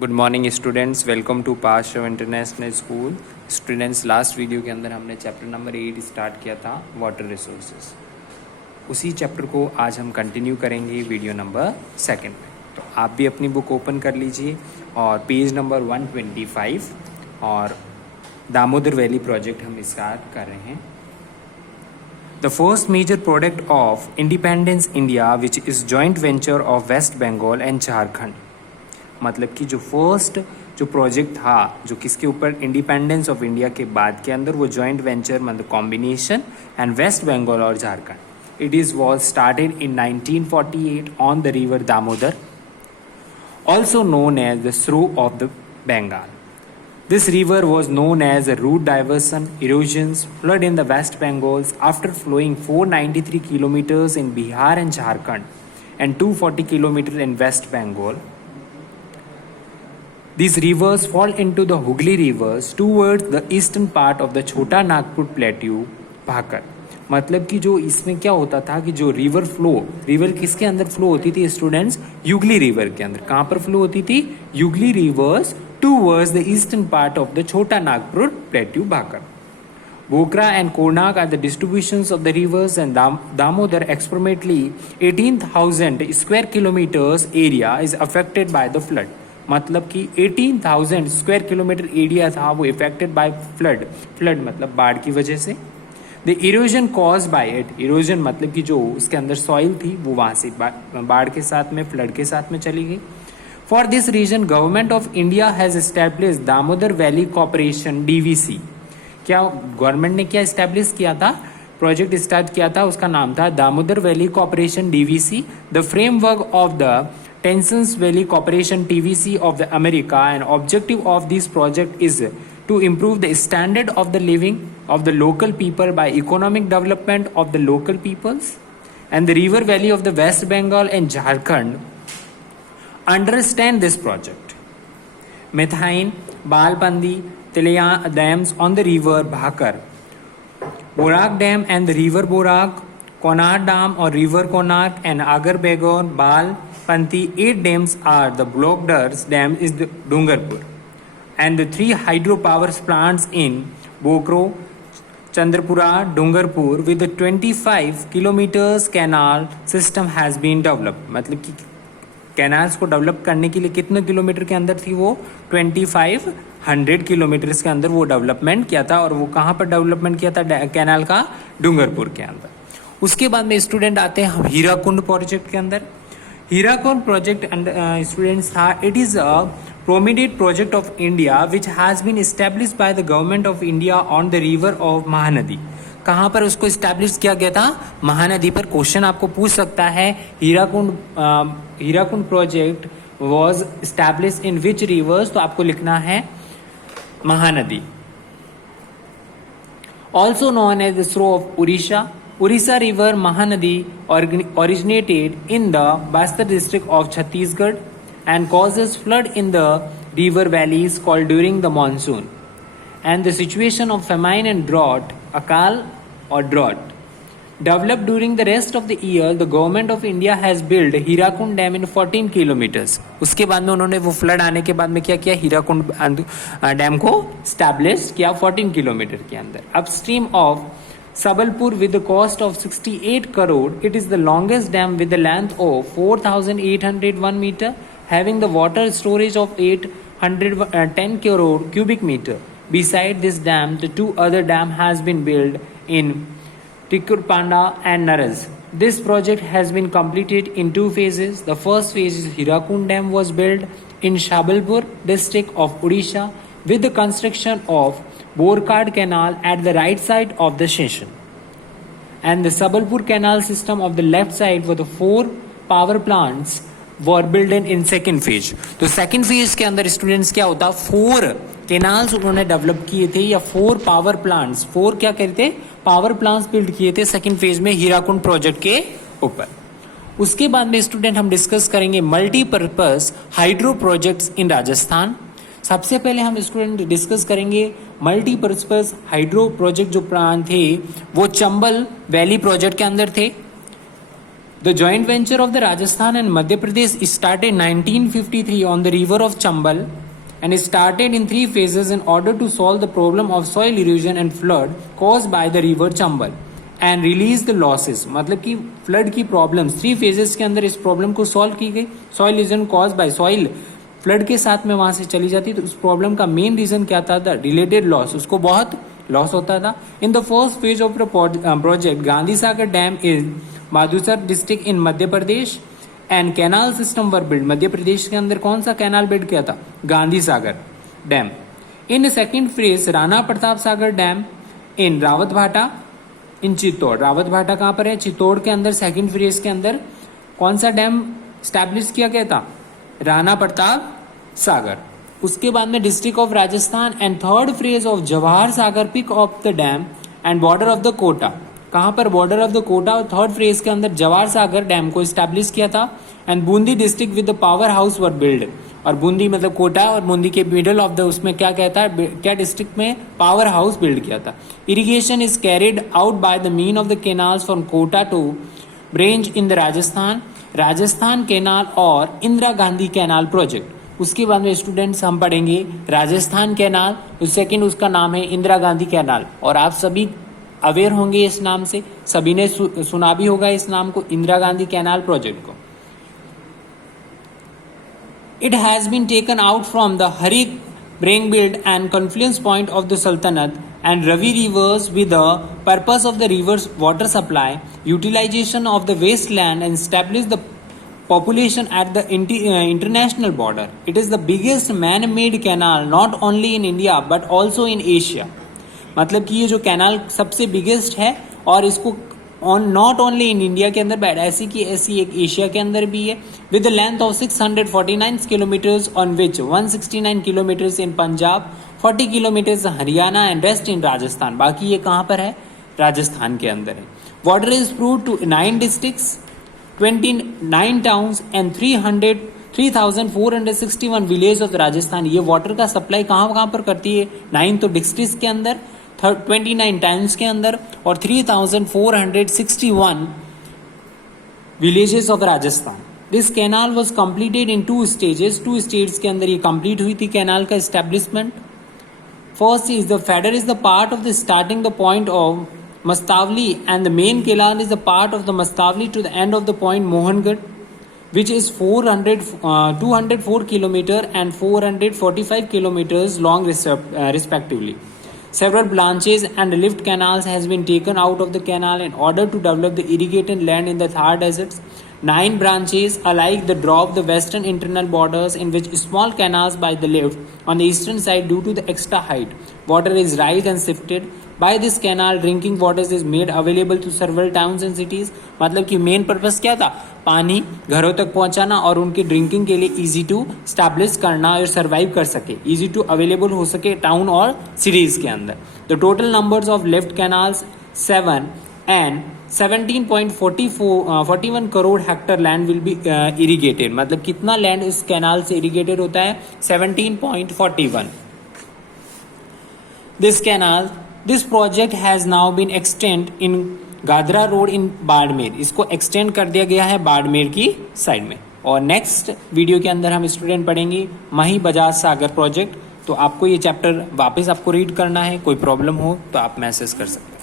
Good morning students, welcome to Pass International School. Students, last video के अंदर हमने chapter number 8 start किया था, वाटर रिसोर्सेज। उसी चैप्टर को आज हम कंटिन्यू करेंगे वीडियो नंबर 2 में। तो आप भी अपनी बुक ओपन कर लीजिए और पेज नंबर 125 और दामोदर वैली प्रोजेक्ट हम स्टार्ट कर रहे हैं। The first major product of independence India, which is joint venture of West Bengal and Jharkhand। मतलब कि जो प्रोजेक्ट था जो किसके ऊपर, इंडिपेंडेंस ऑफ इंडिया के बाद के अंदर वो जॉइंट वेंचर मतलब कॉम्बिनेशन एंड वेस्ट बंगाल और Jharkhand. It is was started in 1948 on the river Damodar, also known as the sorrow of the Bengal. This river was known as a root diversion, erosions, flood in the West Bengals after flowing 493 kilometers in Bihar and Jharkhand and 240 kilometers in West Bengal. These rivers fall into the Hooghly rivers towards the eastern part of the Chota Nagpur plateau, Bhakar। मतलब कि जो इसमें क्या होता था कि जो river किसके अंदर फ्लो होती थी स्टूडेंट्स? युगली रिवर के अंदर। कहाँ पर फ्लो होती थी? युगली reverse towards the eastern part of the Chota Nagpur plateau, Bhakar. Bokra and Konark are the distributions of the rivers, and Damodar approximately 18,000 square kilometers area is affected by the flood। मतलब कि 18,000 square kilometre area था वो affected by flood मतलब बाढ़ की वजह से। The erosion cause by it, erosion मतलब कि जो उसके अंदर सॉइल थी वो वहाँ से बाढ़ के साथ में, फ्लड के साथ में चली गई। For this reason, Government of India has established Damodar Valley Corporation (DVC)। क्या गवर्नमेंट ने क्या एस्टेब्लिश किया था, प्रोजेक्ट स्टार्ट किया था, उसका नाम था Damodar valley corporation (DVC). The framework of the Tennessee valley corporation (TVC) of the America, and objective of this project is to improve the standard of the living of the local people by economic development of the local peoples and the river valley of the West Bengal and Jharkhand। Understand this project. Methane, Balpandi, Tilaya dams on the river Bhakar, Borak Dam and the river Borak, Konar Dam or river Konark, and Agar Begor, Bal, Panti, 8 dams are the Blogdars Dam is the Dungarpur, and the 3 hydropower plants in Bokro, Chandrapura, Dungarpur with the 25 kilometers canal system has been developed। मतलब कि canals को develop करने के लिए कितने kilometre के अंदर थी वो? 2500 किलोमीटर्स के अंदर वो डेवलपमेंट किया था। और वो कहाँ पर डेवलपमेंट किया था कैनाल का? डूंगरपुर के अंदर। उसके बाद में स्टूडेंट आते हैं हम हीराकुंड प्रोजेक्ट के अंदर। हीराकुंड प्रोजेक्ट स्टूडेंट्स था, it is a prominent project of India which has been established by the government of India on the river of Mahanadi. कहाँ पर उसको स्टैब्लिश किया गया था? महानदी पर। क्वेश्चन आपको पूछ सकता है, Hirakud project was establish in which rivers? तो आपको लिखना है Mahanadi. Also known as the sorrow of Orissa river Mahanadi originated in the Bastar district of Chhattisgarh and causes flood in the river valleys called during the monsoon and the situation of famine and drought, akal or drought, developed during the rest of the year। The government of India has built Hirakund Dam in 14 kilometers। उसके बाद में उन्होंने वो flood आने के बाद में क्या किया? हीराकुंड डैम को स्टैब्लिश किया 14 किलोमीटर के अंदर। Upstream of Sabalpur with the cost of 68 crore, it is the longest dam with the length of 4,801 meter, having the water storage of 810 crore cubic meter। Beside this dam, the 2 other dam has been built in Tikurpanda and Naraz। This project has been completed in 2 phases। The first phase is Hirakund Dam was built in Shabalpur district of Odisha with the construction of Borkad Canal at the right side of the station and the Sabalpur Canal system of the left side, for the 4 power plants were built in second phase। तो second phase के अंदर students क्या होता? 4 canals उन्होंने develop किए थे या 4 power plants, 4 क्या कहते? पावर प्लांट्स बिल्ड किए थे सेकंड फेज में हीराकुंड प्रोजेक्ट के ऊपर। उसके बाद में स्टूडेंट हम डिस्कस करेंगे multipurpose hydro projects in Rajasthan. सबसे पहले हम स्टूडेंट डिस्कस करेंगे मल्टीपर्पज हाइड्रो प्रोजेक्ट जो प्लान थे वो चंबल वैली प्रोजेक्ट के अंदर थे। The joint venture of the Rajasthan and Madhya Pradesh started 1953 on the river of Chambal and it started in 3 phases in order to solve the problem of soil erosion and flood caused by the river Chambal and release the losses. मतलब कि flood की problems 3 phases के अंदर इस problem को solve की गई. Soil erosion cause by soil flood के साथ में वहां से चली जाती, तो उस प्रॉब्लम का मेन रीजन क्या था? रिलेटेड लॉस, उसको बहुत लॉस होता था. In the first phase of the project Gandhi Sagar dam is Mandsaur district in Madhya Pradesh and canal system were build. Madhya Pradesh के अंदर कौन सा कैनाल बिल्ड किया था? Gandhi Sagar dam. In second phase Rana Pratap Sagar dam in Rawatbhata in Chittor. Rawat भाटा कहां पर है? चित्तौड़ के अंदर. सेकेंड फेज के अंदर कौन सा डैम स्टैब्लिश किया गया था? राणा प्रताप सागर. उसके बाद में district of Rajasthan and third phase of Jawahar Sagar pick of the dam and border of the Kota. कहां पर? Border of the Kota. Third phase के अंदर जवाहर सागर डैम को स्टैब्लिश किया था. And Bundi district with the power house were build. और बूंदी मतलब कोटा और बूंदी के मिडल ऑफ द उसमें क्या कहता है, क्या डिस्ट्रिक्ट में पावर हाउस बिल्ड किया था. Irrigation is carried out by the mean of the canals from Kota to branch in the Rajasthan canal और इंदिरा गांधी कैनाल प्रोजेक्ट. उसके बाद में स्टूडेंट्स हम पढ़ेंगे राजस्थान कैनाल, सेकेंड उसका नाम है इंदिरा गांधी कैनाल. और आप सभी अवेयर होंगे इस नाम से, सभी ने सुना भी होगा इस नाम को, इंदिरा गांधी कैनाल प्रोजेक्ट को. It has been taken out from the Harik, Brangbild and confluence point of the Sultanate and Ravi rivers with the purpose of the river's water supply, utilization of the wasteland and establish the population at the international border. It is the biggest man-made canal not only in India but also in Asia. मतलब कि ये जो canal सबसे biggest है और इसको not only in India के अंदर बट ऐसी की ऐसी एक एशिया के अंदर भी है. With the length of 649 kilometres on which 169 kilometres in Punjab, 40 kilometres Haryana and rest in Rajasthan. बाकी ये कहाँ पर है? राजस्थान के अंदर है. Water is prove to 9 districts, 29 towns and 3,461 village of Rajasthan. ये वाटर का सप्लाई कहाँ पर करती है? 9 तो डिस्ट्रिक्ट्स के अंदर, 29 टाउन्स के अंदर और 3,461 villages of Rajasthan. This canal was completed in 2 stages. 2 states के अंदर ये कंप्लीट हुई थी कैनाल का establishment. First is the feeder is the part of the starting the point of Mastavli and the main canal is a part of the Mastavli to the end of the point Mohangarh, which is 204 kilometer and 445 kilometers long respectively. Several branches and lift canals has been taken out of the canal in order to develop the irrigated land in the Thar deserts. 9 branches alike the draw of the western internal borders in which small canals by the left on the eastern side due to the extra height. Water is raised and sifted. By this canal drinking water is made available to several towns and cities. मतलब कि main purpose क्या था? पानी घरों तक पहुंचाना और उनकी ड्रिंकिंग के लिए इजी टू स्टैब्लिश करना और सर्वाइव कर सके, इजी टू अवेलेबल हो सके टाउन और सिटीज के अंदर. The total numbers of left canals 7 and 17.41 crore Hector land will be irrigated. मतलब कितना लैंड इस कैनाल से इरिगेटेड होता है? 17.41. This project has now been extended in Gadra road in Barmer. इसको एक्सटेंड कर दिया गया है बाड़मेर की साइड में. और नेक्स्ट वीडियो के अंदर हम स्टूडेंट पढ़ेंगे मही बजाज सागर प्रोजेक्ट. तो आपको ये चैप्टर वापस आपको रीड करना है, कोई प्रॉब्लम हो तो आप मैसेज कर सकते हैं.